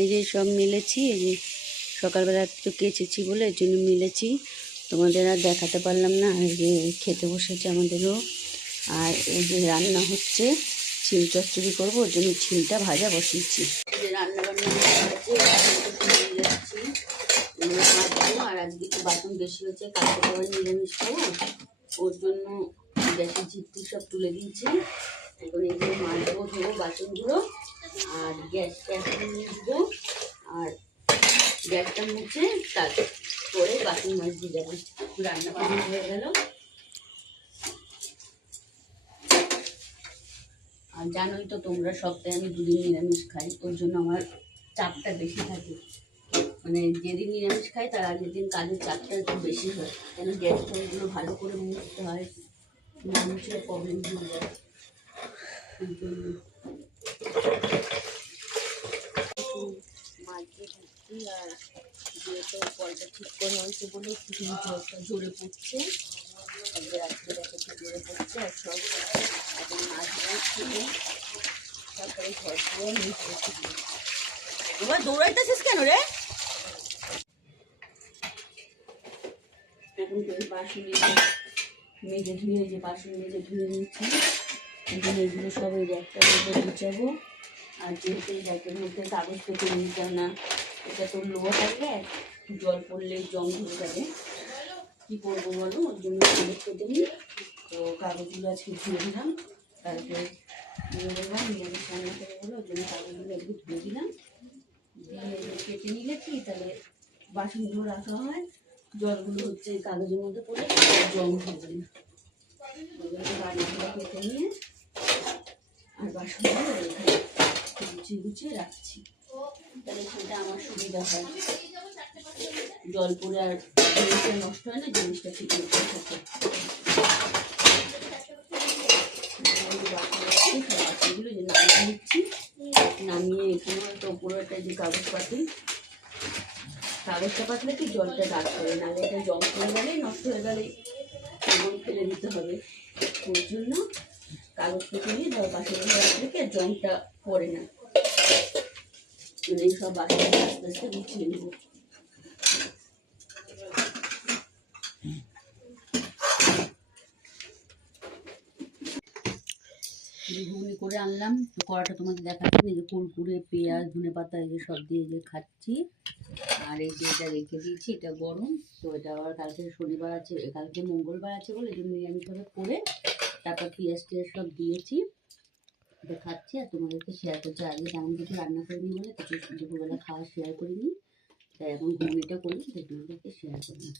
এই যে সব মিলেছি, এই যে সকালবেলা একটু কেচেছি বলে এর জন্য মিলেছি, তোমাদের আর দেখাতে পারলাম না। এই যে খেতে বসেছে আমাদেরও। আর এই যে রান্না হচ্ছে, ছিল চচ্চড়ি করবো, ওর জন্য ছিলটা ভাজা বসিয়েছি। এই যে রান্না বান্না হচ্ছে, নিয়ে যাচ্ছি মাজবো। আর আজকে একটু বাসন বেশি হচ্ছে, কালকে আবার নিরামিষ খাবো, ওর জন্য গ্যাসের ঝিটটি সব তুলে দিয়েছি। এখন এইগুলো মাজবো, ধোবো বাসনগুলো, আর গ্যাসটা এখন মুছবো। আর গ্যাসটা মুছে তারপরে বাসন মাজতে যাবো। রান্না বান্না হয়ে গেল। আর জানোই তো তোমরা, সপ্তাহে আমি 2 দিন নিরামিষ খাই, ওর জন্য আমার চাপটা বেশি থাকে। মানে যেদিন নিরামিষ খাই তার আগের দিন কাজের চাপটা একটু বেশি হয়, কেন গ্যাস ফ্যাসগুলো ভালো করে মুছতে হয়, না মুছলে প্রবলেম হয়ে যায়। ওই জন্য মাঝে ঢুকছি। আর যেহেতু কলটা ঠিক করে হয়েছে বলে একটু জলটা জোরে পড়ছে, রাত্রে একটু জোরে পড়ছে। আর সব এখন মাঝে ছিল, তারপরে ঘর পুরো মুছে ছিল। এবার দৌড়াইতেছিস কেন রে? এখন তো বাসন মেজে ধুয়ে, যে বাসন মেজে ধুয়ে নিচ্ছি। এখন এইগুলো সব ওই র্যাকটার মধ্যে গুছাবো। আর যেহেতু এই র্যাকের মধ্যে কাগজ পেতে নিতে না, এটা তো লোহা থাকবে, জল পড়লে জং ধরে যাবে, কী করবো বলো? ওর জন্য কাগজ পেতে নিই। তো কাগজগুলো আজকে ধুয়ে দিলাম, কালকে নিয়ে বললাম নিরামিষ রান্না করে বলো, ওর জন্য কাগজগুলো একটু ধুয়ে দিলাম। দিয়ে কেটে নিলে কি তাহলে বাসনগুলো রাখা হয়, জলগুলো হচ্ছে কাগজের মধ্যে পড়ে জং ধরবে না। বাড়িগুলো কেটে নিয়ে আর বাসনগুলো এখানে গুছিয়ে গুছিয়ে রাখছি, তাহলে সেটা আমার সুবিধা হয়। জল পড়ে আর জিনিসটা নষ্ট হয় না, জিনিসটা ঠিক মতো থাকে। বাসনগুলো যে নামিয়ে নিচ্ছি, নামিয়ে এখানে হয়তো উপরে একটা যে কাগজ পাতি, কাগজটা পাতলে কি জলটা দাগ করে, নাহলে এটা জল পড়ে গেলে নষ্ট হয়ে গেলে এমন ফেলে দিতে হবে। ওই জন্য কাগজ কেটে নিয়ে ধর বাসনগুলো রাখলে কি জংটা পড়ে না। এই সব বাসন আস্তে আস্তে গুছিয়ে নেব। ঘুগনি করে আনলাম, তো কড়াটা তোমাদের দেখাচ্ছি। এই যে কুরকুরে, পেঁয়াজ, ধনে পাতা, এই যে সব দিয়ে যে খাচ্ছি। আর এই যে এটা রেখে দিয়েছি, এটা গরম, তো এটা আবার কালকে শনিবার আছে, কালকে মঙ্গলবার আছে বলে এই জন্য নিরামিষভাবে করে তারপর পেঁয়াজ টিয়াজ সব দিয়েছি, এটা খাচ্ছি। আর তোমাদেরকে শেয়ার করছি, আগে তেমন কিছু রান্না করিনি বলে কিছু দুপুরবেলা খাওয়া শেয়ার করিনি, তাই এখন ঘুগনিটা করি, তোমাদেরকে শেয়ার করলাম।